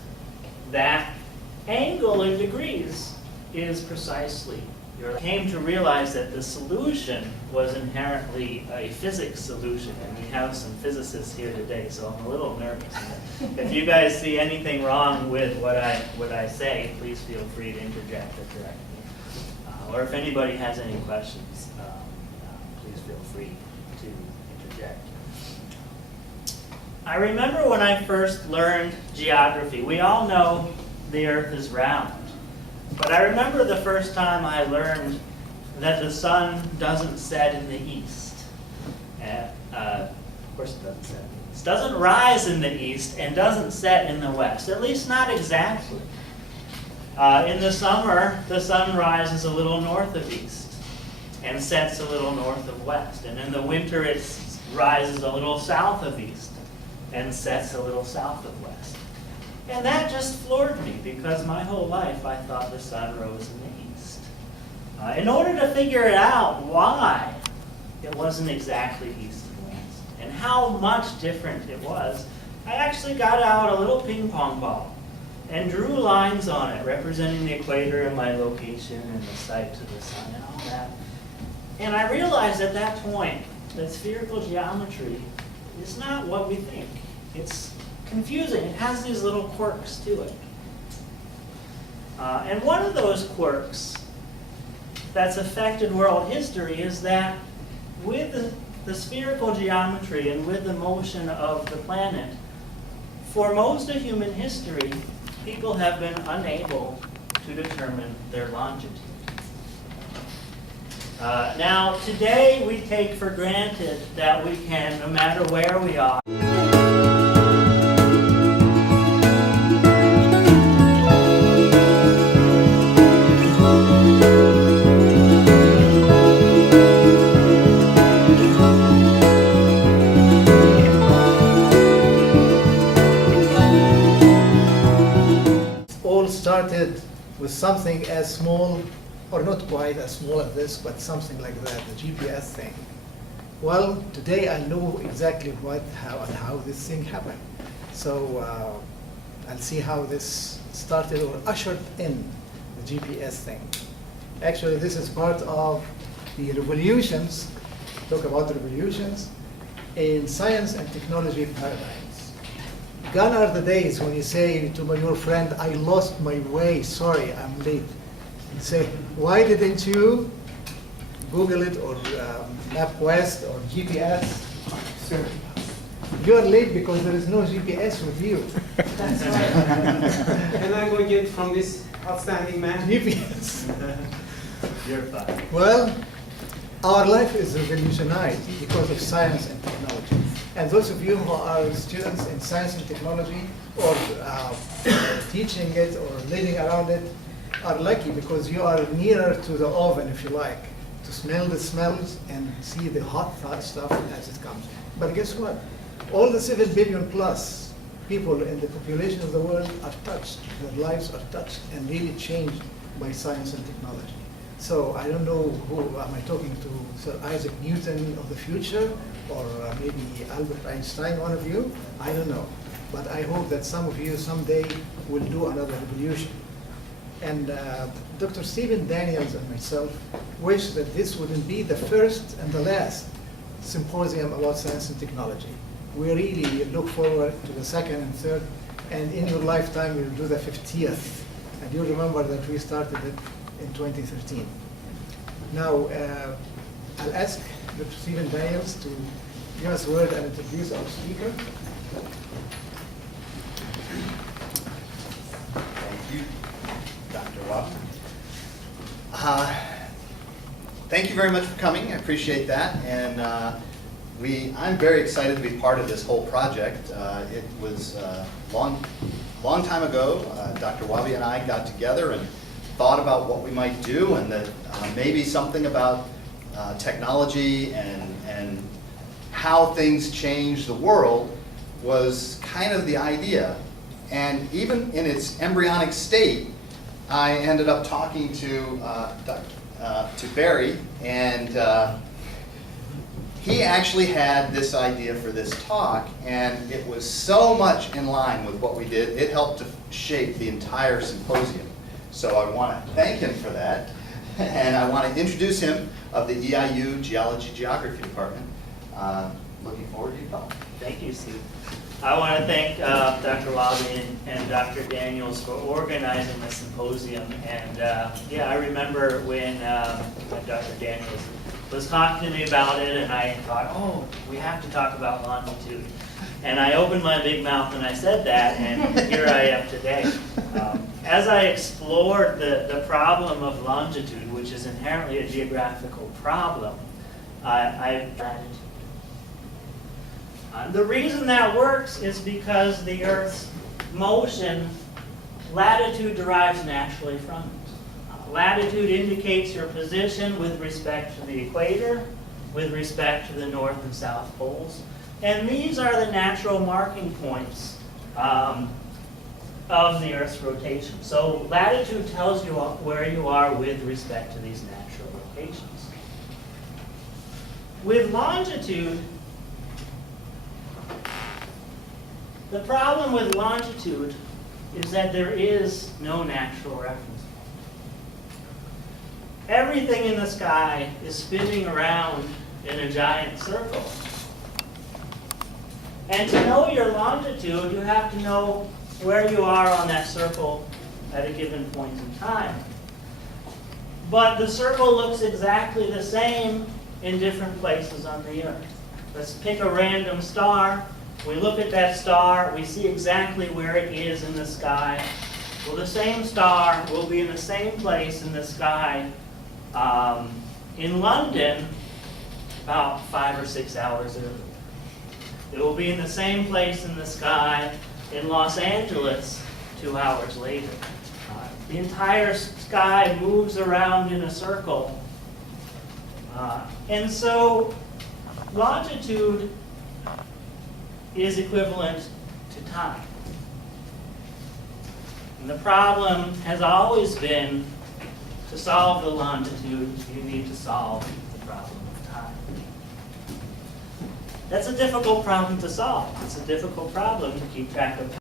that angle in degrees is precisely your. Came to realize that the solution was inherently a physics solution, and we have some physicists here today, so I'm a little nervous. If you guys see anything wrong with what I say, please feel free to interject or correct me. Or if anybody has any questions, please feel free to interject. I remember when I first learned geography. We all know the Earth is round. But I remember the first time I learned that the sun doesn't set in the east. Of course it doesn't set in the east. It doesn't rise in the east and doesn't set in the west, at least not exactly. In the summer, the sun rises a little north of east and sets a little north of west. And in the winter, it rises a little south of east and sets a little south of west. And that just floored me, because my whole life I thought the sun rose in the east. In order to figure it out why it wasn't exactly east and west, and how much different it was, I actually got out a little ping pong ball and drew lines on it representing the equator and my location and the sight to the sun and all that. And I realized at that point that spherical geometry is not what we think. It's confusing. It has these little quirks to it. And one of those quirks that's affected world history is that with the spherical geometry and with the motion of the planet, for most of human history, people have been unable to determine their longitude. Now, today we take for granted that we can, no matter where we are, all started with something as small, or not quite as small as this, but something like that, the GPS thing. Well, today I know exactly what, how, and how this thing happened. So I'll see how this started or ushered in the GPS thing. Actually, this is part of the revolutions, talk about revolutions, in science and technology paradigms. Gone are the days when you say to your friend, I lost my way, sorry, I'm late. You say, why didn't you Google it or MapQuest or GPS? Sir, you're late because there is no GPS with you. That's right. And I'm going to get from this outstanding man. GPS. you're fine. Well, our life is revolutionized because of science and technology. And those of you who are students in science and technology or teaching it or living around it are lucky because you are nearer to the oven, if you like, to smell the smells and see the hot stuff as it comes. But guess what? All the 7 billion plus people in the population of the world are touched. Their lives are touched and really changed by science and technology. So I don't know who am I talking to, Sir Isaac Newton of the future, or maybe Albert Einstein, one of you? I don't know. But I hope that some of you someday will do another revolution. And Dr. Stephen Daniels and myself wish that this wouldn't be the first and the last symposium about science and technology. We really look forward to the second and third, and in your lifetime you'll do the 50th. And you'll remember that we started it in 2013. Now, I'll ask Dr. Stephen Daniels to give us a word and introduce our speaker. Thank you, Dr. Wab. Thank you very much for coming. I appreciate that. And I'm very excited to be part of this whole project. It was a long time ago. Dr. Wabi and I got together and thought about what we might do, and that maybe something about technology and how things change the world was kind of the idea. And even in its embryonic state, I ended up talking to Barry, and he actually had this idea for this talk, and it was so much in line with what we did, it helped to shape the entire symposium. So I want to thank him for that, and I want to introduce him of the EIU Geology Geography Department. Looking forward to your talk. Thank you, Steve. I want to thank Dr. Wabi and Dr. Daniels for organizing the symposium. And yeah, I remember when Dr. Daniels was talking to me about it, and I thought, oh, we have to talk about longitude. And I opened my big mouth and I said that, and here I am today. As I explored the problem of longitude, which is inherently a geographical problem, the reason that works is because the Earth's motion, latitude derives naturally from it. Latitude indicates your position with respect to the equator, with respect to the north and south poles. And these are the natural marking points of the Earth's rotation. So latitude tells you where you are with respect to these natural locations. With longitude, the problem with longitude is that there is no natural reference point. Everything in the sky is spinning around in a giant circle. And to know your longitude, you have to know where you are on that circle at a given point in time. But the circle looks exactly the same in different places on the Earth. Let's pick a random star. We look at that star, we see exactly where it is in the sky. Well, the same star will be in the same place in the sky In London, about 5 or 6 hours early. It will be in the same place in the sky in Los Angeles 2 hours later. The entire sky moves around in a circle. And so longitude is equivalent to time. And the problem has always been, to solve the longitude, you need to solve the problem of time. That's a difficult problem to solve. It's a difficult problem to keep track of